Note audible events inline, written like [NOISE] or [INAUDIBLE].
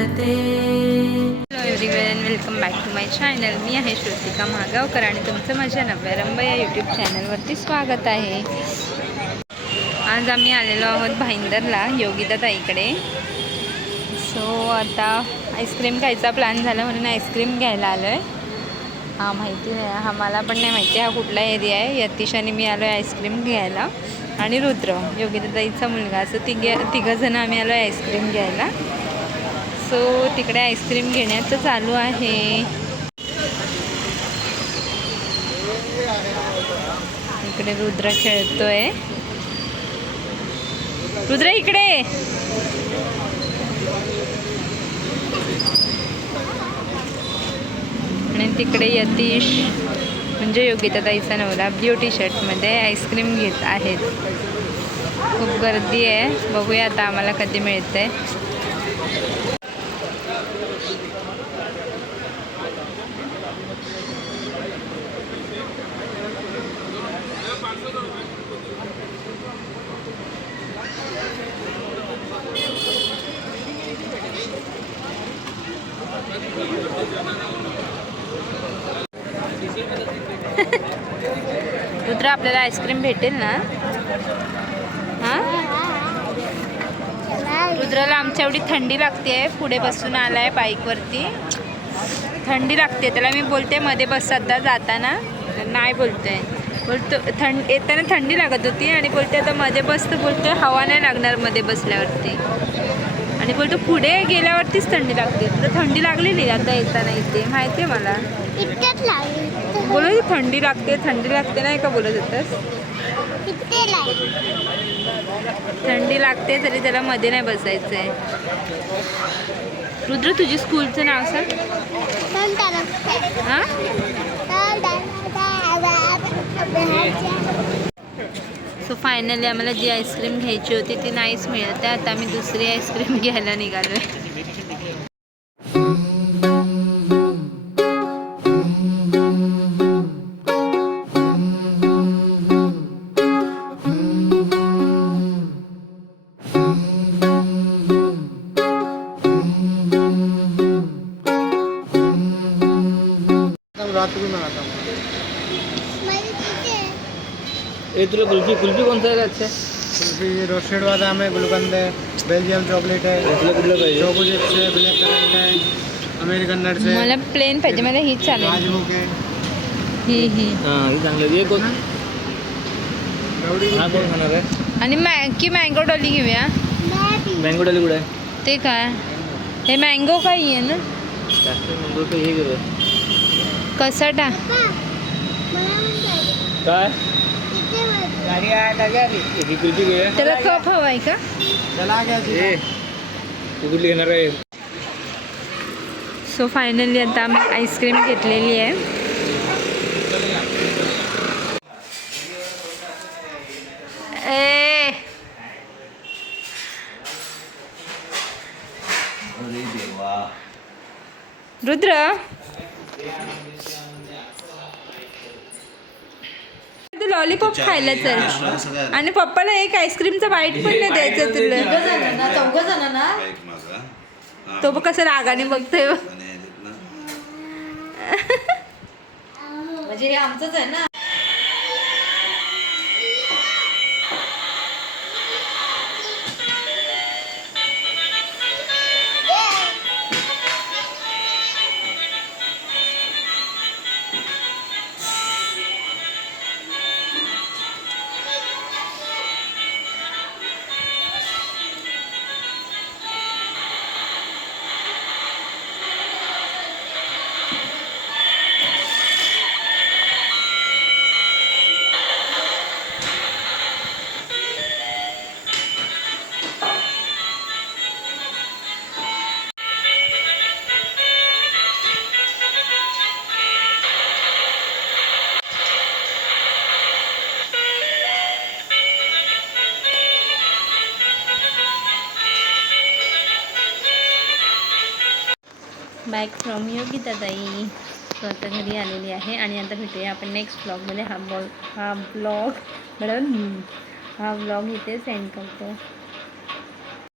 जगते hello everyone welcome back to my channel मी आहे श्रुतिका महागावकर आणि तुमचं माझ्या नव्या रंब या यूट्यूब चॅनलवरती स्वागत आहे. आज आम्ही आलेलो आहोत भाईंदरला योगिताताईकडे सो आता आईस्क्रीम खायचा प्लॅन झाला म्हणून आईस्क्रीम घ्यायला आलो आहे हा माहिती नाही हा मला पण नाही माहिती हा कुठला एरिया आहे. यतिशाने मी आलो आहे आईस्क्रीम घ्यायला. आणि रुद्र योगिताताईचा मुलगा. असं तिघे तिघंजणं आम्ही आलो आहे आईस्क्रीम घ्यायला. सो तिकडे आईस्क्रीम घेण्याचं चालू आहे. इकडे रुद्र खेळतोय. रुद्र इकडे. आणि तिकडे यतीश म्हणजे योगिता ताईचा नवरा ब्ल्यू टी शर्टमध्ये आईस्क्रीम घेत आहेत. खूप गर्दी आहे. बघूया आता आम्हाला कधी मिळते कुत्र आपल्याला आईस्क्रीम भेटेल ना? हां? रुद्राला आमच्या एवढी थंडी लागते पुढे बसून आलाय बाईकवरती. थंडी लागते त्याला मी बोलते मध्ये बस सध्या जाताना. नाही बोलते बोलतो थंड येताना थंडी लागत होती आणि बोलते आता मध्ये बसतं बोलतो हवा नाही लागणार मध्ये बसल्यावरती. आणि बोलतो पुढे गेल्यावरतीच थंडी लागते. तुला थंडी लागलेली आता येताना इथे. माहिती आहे मला बोलत थंडी लागते थंडी लागते नाही का बोलत होतस? थंडी लागते तरी त्याला मध्ये नाही बसायचं आहे रुद्र तुझी स्कूलचं नाव सांग. हां सो फायनली आम्हाला जी आईस्क्रीम घ्यायची होती ती नाहीच मिळत आहे आता आम्ही दुसरी आईस्क्रीम [LAUGHS] घ्यायला निघालो आहे रात आता ये तुला कुल्फी कुल्फी कौन सा है अच्छा कुल्फी रोस्टेड बादाम है गुलकंद है बेल्जियम चॉकलेट है चोको चिप्स है ब्लैक करंट है अमेरिकन नट्स है मला प्लेन पाहिजे मला हीच चालेल राजभोग है ही ही हाँ ही चांगलं ये कोण गौड़ी हा कोण खाणार आहे आणि मॅ की मँगो डॉली घेऊया मँगो डाली कुठे आहे ते काय हे मँगो काही आहे ना जास्त मँगो हे गेलं कसाटा काय ही कुल्फी घेऊया त्याला कप हवाय का? चला गया जी ए तू कुठली घेणार आहे? सो फायनली आता आम्ही आईस्क्रीम घेतलेली आहे. ए. रुद्र तू लॉलीपॉप खायला चल आणि पप्पाला एक आईस्क्रीमचा बाईट पण नाही द्यायचं तुला तो बघ कसं रागाने बघतोय म्हणजे हे आमचंच आहे ना. बॅक फ्रॉम योगिता ताई तो आता घरी आलेली आहे. आणि आता भेटूया आपण नेक्स्ट ब्लॉगमध्ये हा बॉल हा ब्लॉग बरोबर हा ब्लॉग इथे सेंड करतो.